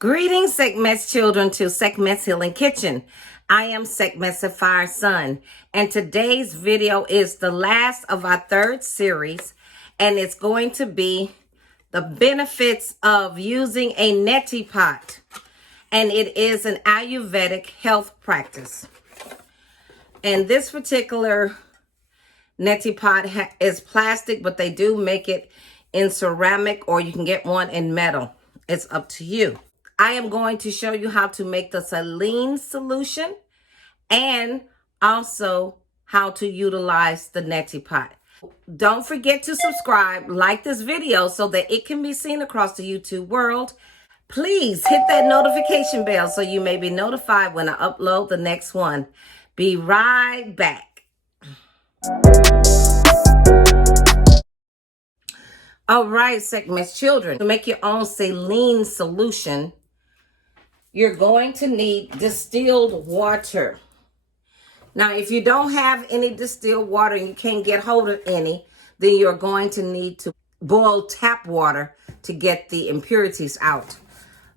Greetings, Sekhmets children, to Sekhmet's Healing Kitchen. I am Sekhmet SapphyreSun, and today's video is the last of our third series, and it's going to be the benefits of using a Neti Pot, and it is an Ayurvedic health practice. And this particular Neti Pot is plastic, but they do make it in ceramic, or you can get one in metal. It's up to you. I am going to show you how to make the saline solution and also how to utilize the Neti Pot. Don't forget to subscribe, like this video so that it can be seen across the YouTube world. Please hit that notification bell so you may be notified when I upload the next one. Be right back. All right, Sekhmet's children, to make your own saline solution, you're going to need distilled water. Now, if you don't have any distilled water and you can't get hold of any, then you're going to need to boil tap water to get the impurities out.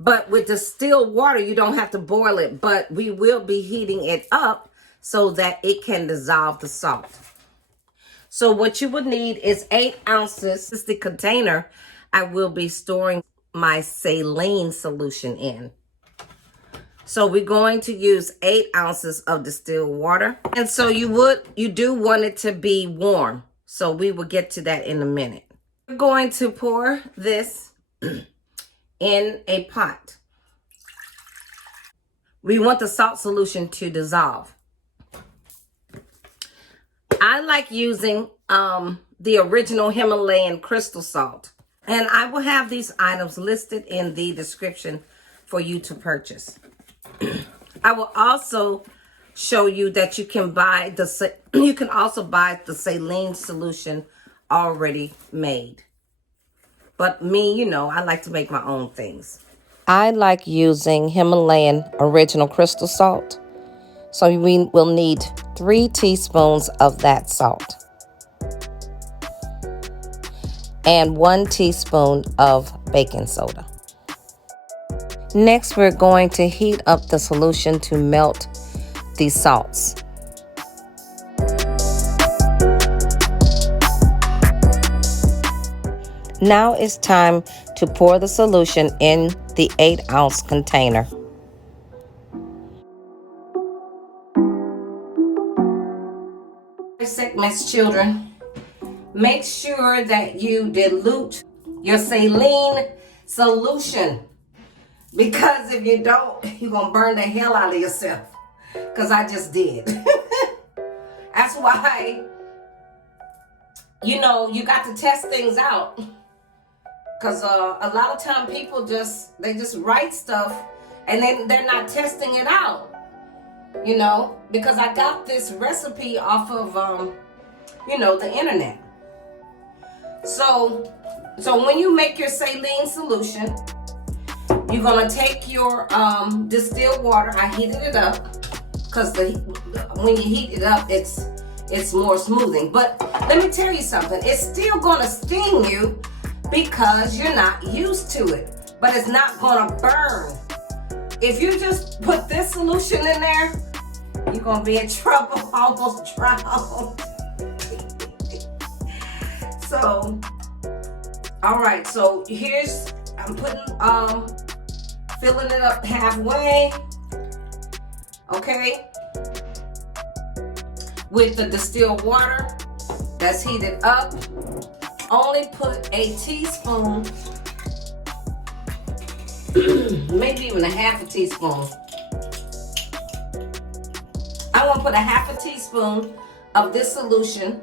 But with distilled water, you don't have to boil it, but we will be heating it up so that it can dissolve the salt. So what you would need is 8 ounces. This is the container I will be storing my saline solution in. So we're going to use 8 ounces of distilled water. And so you do want it to be warm. So we will get to that in a minute. We're going to pour this in a pot. We want the salt solution to dissolve. I like using the original Himalayan crystal salt. And I will have these items listed in the description for you to purchase. I will also show you that you can also buy the saline solution already made. But me, I like to make my own things. I like using Himalayan original crystal salt. So we will need 3 teaspoons of that salt and 1 teaspoon of baking soda. Next, we're going to heat up the solution to melt the salts. Now it's time to pour the solution in the 8-ounce container. Sekhmet's children, make sure that you dilute your saline solution, because if you don't, you're gonna burn the hell out of yourself, because I just did. That's why you got to test things out, because a lot of time people just write stuff and then they're not testing it out. Because I got this recipe off of, the internet. So when you make your saline solution, you're going to take your distilled water. I heated it up because when you heat it up, it's more smoothing. But let me tell you something. It's still going to sting you because you're not used to it. But it's not going to burn. If you just put this solution in there, you're going to be in trouble, almost drowned. So, all right. So I'm filling it up halfway. Okay. With the distilled water that's heated up. Only put a teaspoon, maybe even a half a teaspoon. I want to put a half a teaspoon of this solution.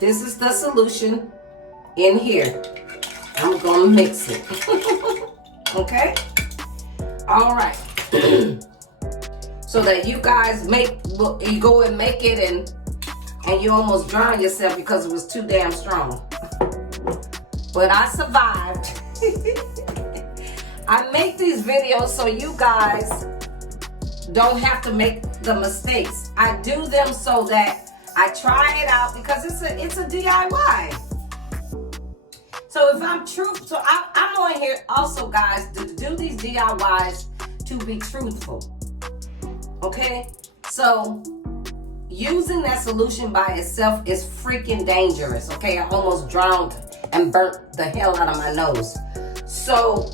This is the solution in here. I'm going to mix it. Okay? All right. So that you guys you go and make it and you almost drown yourself because it was too damn strong. But I survived. I make these videos so you guys don't have to make the mistakes. I do them so that I try it out because it's a DIY. So So if I'm truth, so I'm on here also, guys, to do these DIYs to be truthful. Okay? So using that solution by itself is freaking dangerous. Okay? I almost drowned and burnt the hell out of my nose. So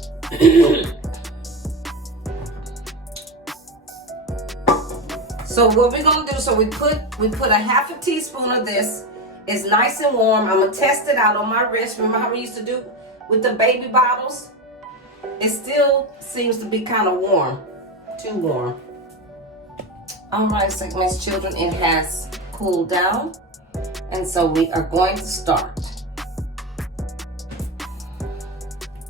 so what we're gonna do, so we put a half a teaspoon of this. It's nice and warm. I'm gonna test it out on my wrist. Remember how we used to do with the baby bottles? It still seems to be kind of warm, too warm. All right, Sekhmet's children, it has cooled down. And so we are going to start.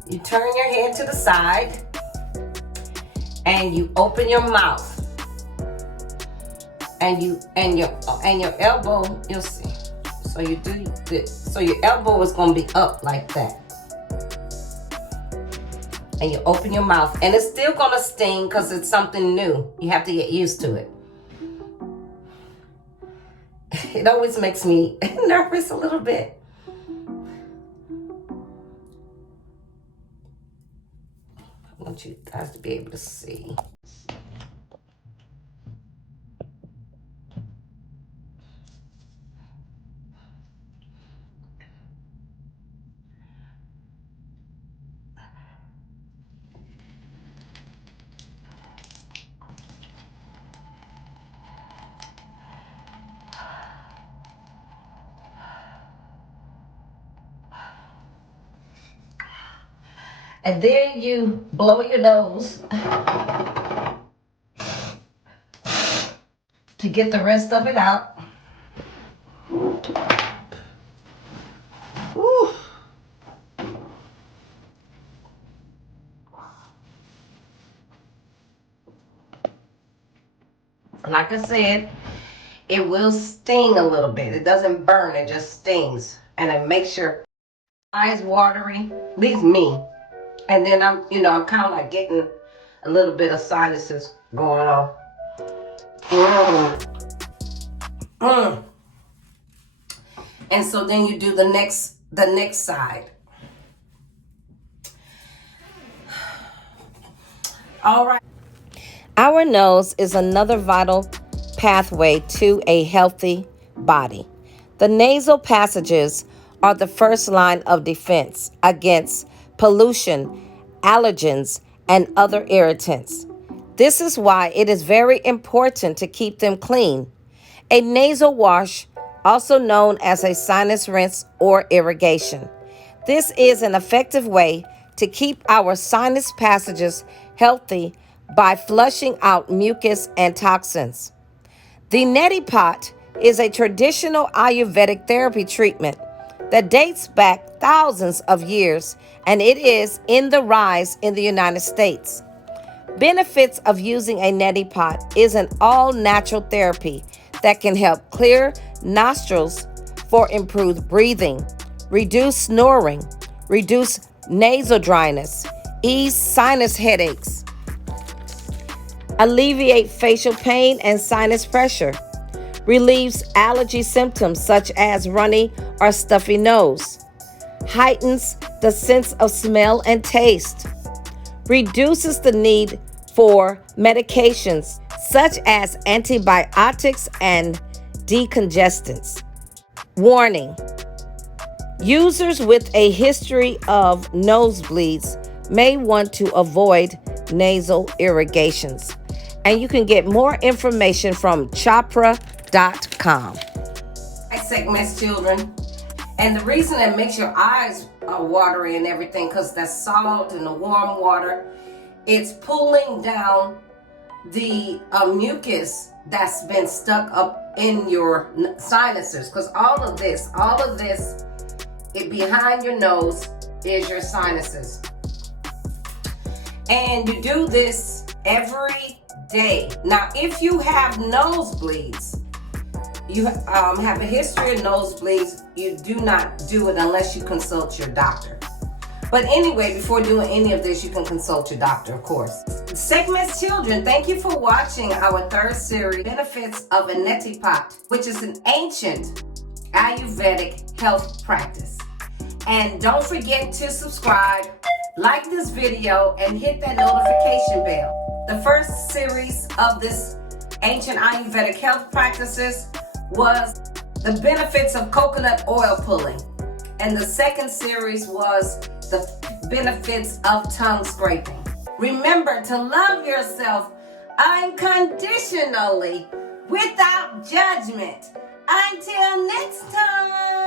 You turn your head to the side and you open your mouth. And your elbow, you'll see. So you do this. So your elbow is gonna be up like that. And you open your mouth. And it's still gonna sting because it's something new. You have to get used to it. It always makes me nervous a little bit. I want you guys to be able to see. And then you blow your nose to get the rest of it out. Whew. Like I said, it will sting a little bit. It doesn't burn, it just stings. And it makes your eyes watery, at least me. And then I'm kind of like getting a little bit of sinuses going on. And so then you do the next side. All right. Our nose is another vital pathway to a healthy body. The nasal passages are the first line of defense against pollution, allergens, and other irritants. This is why it is very important to keep them clean. A nasal wash, also known as a sinus rinse or irrigation. This is an effective way to keep our sinus passages healthy by flushing out mucus and toxins. The Neti Pot is a traditional Ayurvedic therapy treatment that dates back thousands of years, and it is in the rise in the United States. Benefits of using a Neti Pot is an all-natural therapy that can help clear nostrils for improved breathing, reduce snoring, reduce nasal dryness, ease sinus headaches, alleviate facial pain and sinus pressure, relieves allergy symptoms such as runny or stuffy nose, heightens the sense of smell and taste, reduces the need for medications such as antibiotics and decongestants. Warning: users with a history of nosebleeds may want to avoid nasal irrigations. And you can get more information from chopra.com. Hi, Sekhmet's children. And the reason it makes your eyes watery and everything, because that salt and the warm water, it's pulling down the mucus that's been stuck up in your sinuses. Because all of this, behind your nose is your sinuses. And you do this every day. Now, if you have nosebleeds, you have a history of nosebleeds, you do not do it unless you consult your doctor. But anyway, before doing any of this, you can consult your doctor, of course. Sekhmet's children, thank you for watching our third series, Benefits of a Neti Pot, which is an ancient Ayurvedic health practice. And don't forget to subscribe, like this video, and hit that notification bell. The first series of this ancient Ayurvedic health practices was the benefits of coconut oil pulling. And the second series was the benefits of tongue scraping. Remember to love yourself unconditionally, without judgment. Until next time.